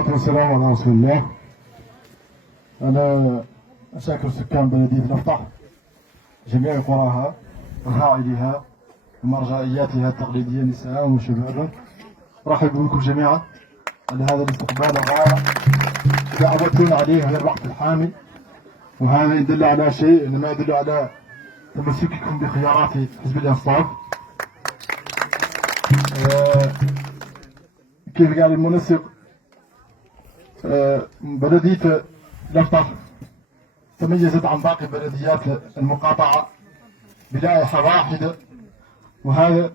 والصلاة والسلام على رسول الله. أنا أشاكر سكان بلدية لفطح، جميع قراها وفاعليها ومرجعياتها التقليدية نساء وشبابا. أرحب بكم جميعا على هذا الاستقبال الرائع دعوتنا عليه في الوقت الحامي، وهذا يدل على شيء، إنما يدل على تمسككم بخيارات حزب الإنصاف. كيف قال المنسق، بلدية لفطح تميزت عن باقي بلديات المقاطعة بلائحة واحدة، وهذا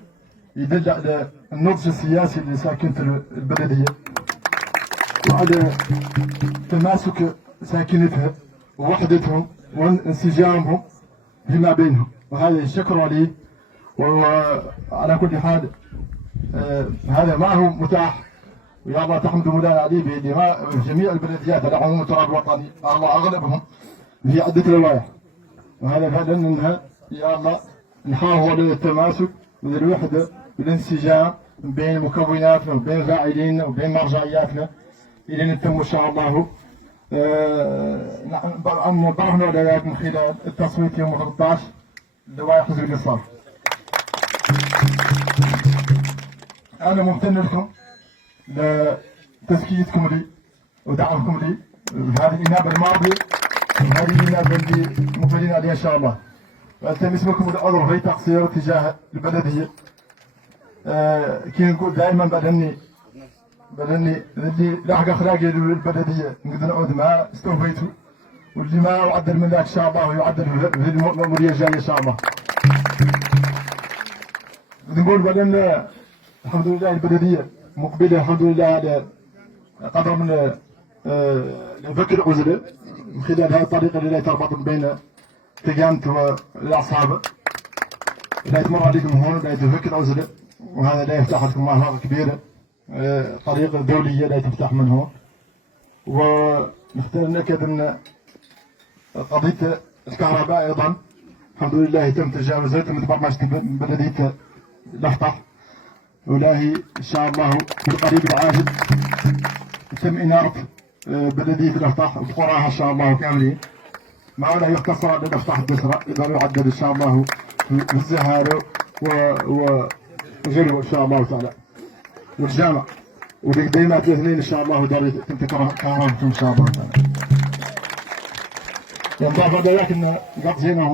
يدل على النضج السياسي اللي ساكن في البلدية وعلى تماسك ساكنتها ووحدتهم وانسجامهم فيما بينهم، وهذا الشكر عليه. وعلى كل حال هذا ما هو متاح، ويا الله تحمد مولانا عليه بجميع البلديات على عموم التراب الوطني، الله اغلبهم في عده لوائح، وهذا فعلا انها يا الله نحاول التماسك والوحده والانسجام بين مكوناتنا وبين فاعليننا وبين مرجعياتنا الى نتم ان شاء الله. نبرهن عليكم من خلال التصويت يوم 13 لوائح حزب الانصاف. انا ممتن لكم لتزكيتكم لي ودعمكم لي في هذه الإنابة الماضية وهذه الإنابة اللي مقبلين عليها إن شاء الله، والتمس منكم العذر في تقصير تجاه البلدية. كي نقول دائما بدني اللي لحق أخلاقي للبلدية نقدر نعود ما استوفيته، واللي ما أعدل من ذاك إن شاء الله ويعدل في المأمورية الجاية إن شاء الله. نقول بدنا الحمد لله البلدية مقبلة الحمد لله على قدر من فكر عزلة من خلال هذه الطريقة اللي لا تربط بين تجانت والأصحاب، لا تمر عليكم هون لا تفكر عزلة، وهذا لا يفتح لكم آفاق كبيرة، طريقة دولية لا تفتح من هون. ونختار نأكد أن قضية الكهرباء أيضا الحمد لله تم تجاوزها من برنامج بلدية لفطح، والله ان شاء الله في القريب العاجل تم اناره بلديه لفطح وقراها ان شاء الله كاملين، ما ولا يقتصر على لفطح البصره، اذا يعدل ان شاء الله في الزهاره وغيره ان شاء الله تعالى، والجامع وديمات الاثنين ان شاء الله دار تم كهرباء ان شاء الله تعالى. ونضاف على ذلك ان قد زينا